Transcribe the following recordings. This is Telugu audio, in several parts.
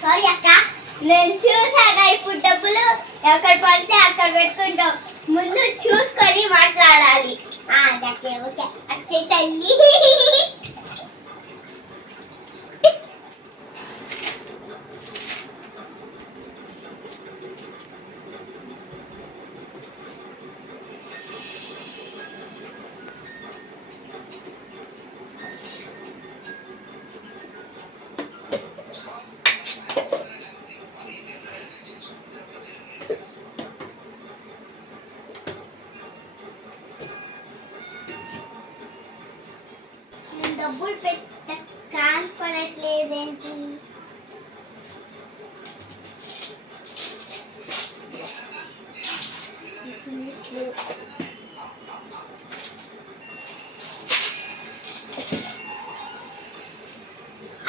సారీ అక్క నేను చూసాక ఇప్పుడు డబ్బులు ఎక్కడ పడితే అక్కడ పెట్టుకుంటాం. ముందు చూసుకొని మాట్లాడాలి. ఆ, ఓకే ఓకే. అచ్చే తల్లి నేను డబ్బులు పెట్ట కనపడట్లేదేంటి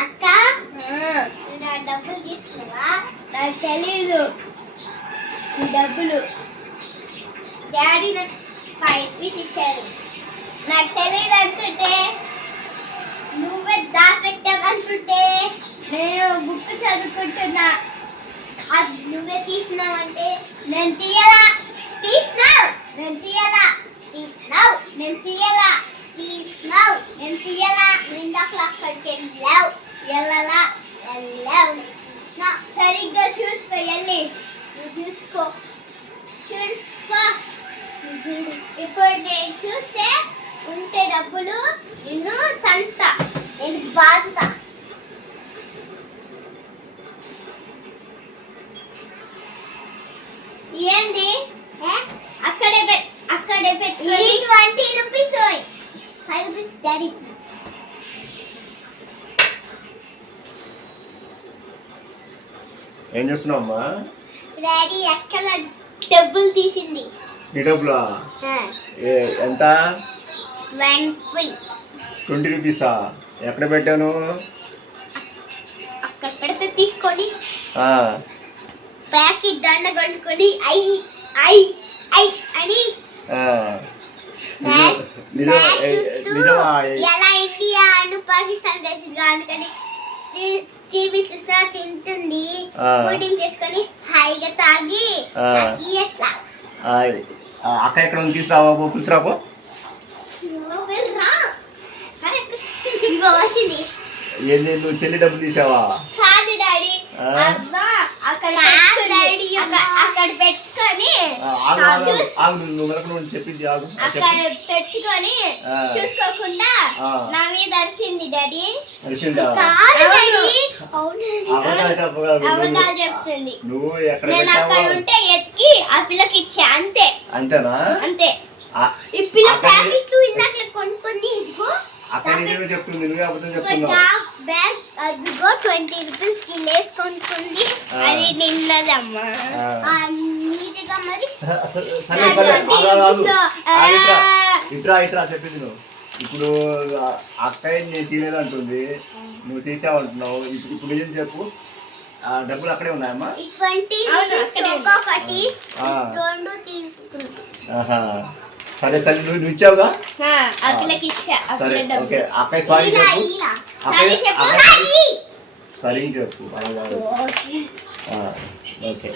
అక్క నా డబ్బులు తీసుకున్నావా? నాకు తెలీదు. డబ్బులు డాడీ నాకు ఫైవ్ రూపీస్ ఇచ్చారు. నాకు తెలియదు అంటుంటే అనుకుంటే నేను బుక్ చదువుకుంటున్నా. అది నువ్వే తీసినావంటే నేను తీయలా. తీసినావు. నేను తీయలా. తీసినావు. నేను తీయలా. తీసినావు. నేను తీయలా. నిందాక అక్కడికి వెళ్ళావు. వెళ్ళలా? వెళ్ళావు. నా సరిగ్గా చూసుకో వెళ్ళి. నువ్వు చూసుకో. చూసుకో. చూడు. ఇప్పుడు నేను చూస్తే ఉంటే డబ్బులు నిన్ను తంట నేను బాధతా ఏంది? అక్కడే పెట్ అక్కడే పెట్టు ఇది twenty rupees five rupees daddy ఏం చేస్తున్నావు అమ్మా డాడీ ఎక్కడ డబ్బులు తీసింది. నీ డబ్బులా? ఏ ఎంత? ట్వంటీ ట్వంటీ రూపీసా? ఎక్కడ పెట్టాను? అక్కడ పెడితే తీసుకొని. ఆ, ప్యాకెట్ దండ కొనుక్కొని ఐ ఐ ఐ అని ఎలా ఇండియా అను పాకిస్తాన్ దేశం అందుకని టీవీ చూస్తా తింటుంది. ఆ. కూలింగ్ చేసుకొని హాయిగా తాగి ఎట్లా? అక్క ఎక్కడ ఉంది? తీసుకురావా తీసుకురాపో ఇగో వచ్చింది. ఏంది నువ్వు చెల్లి డబ్బులు తీసావా? కాదు డాడీ. అక్కడ అక్కడ పెట్టుకొని ఆగు, నువ్వు నువ్వు చెప్పింది ఆగు అక్కడ పెట్టుకొని. చూసుకోకుండా. నా మీద అరిచింది డాడీ. అబద్ధాలు చెప్తుంది. నువ్వు ఎక్కడ నేను అక్కడ ఉంటే ఎత్తికి ఆ పిల్లకి ఇచ్చా అంతే. అంతేనా? అంతే. ఈ పిల్ల ప్యాకెట్లు ఇందాక కొనుక్కొని ఇదిగో. అక్కడ చెప్తుంది నువ్వే అబద్ధం చెప్తున్నావు. బ్యాగ్ అదిగో ట్వంటీ రూపీస్కి లేస్ కొనుక్కుంది. ఆ. అది నిన్నదమ్మా. నీట్గా మరి. ఇట్రా ఇట్రా చెప్పింది నువ్వు. ఇప్పుడు అక్కయ్య నేను తీయలేదు అంటుంది నువ్వు తీసావంటున్నావు. ఇప్పుడు ఇప్పుడు నిజం చెప్పు? ఆ డబ్బులు అక్కడే ఉన్నాయమ్మా. సరే సరే నువ్వు నువ్వు ఇచ్చావుగా? సరే ఓకే అక్కయ్య సారీ చెప్పు. ఇలా అక్కయ్య సరే చెప్పు ఓకే.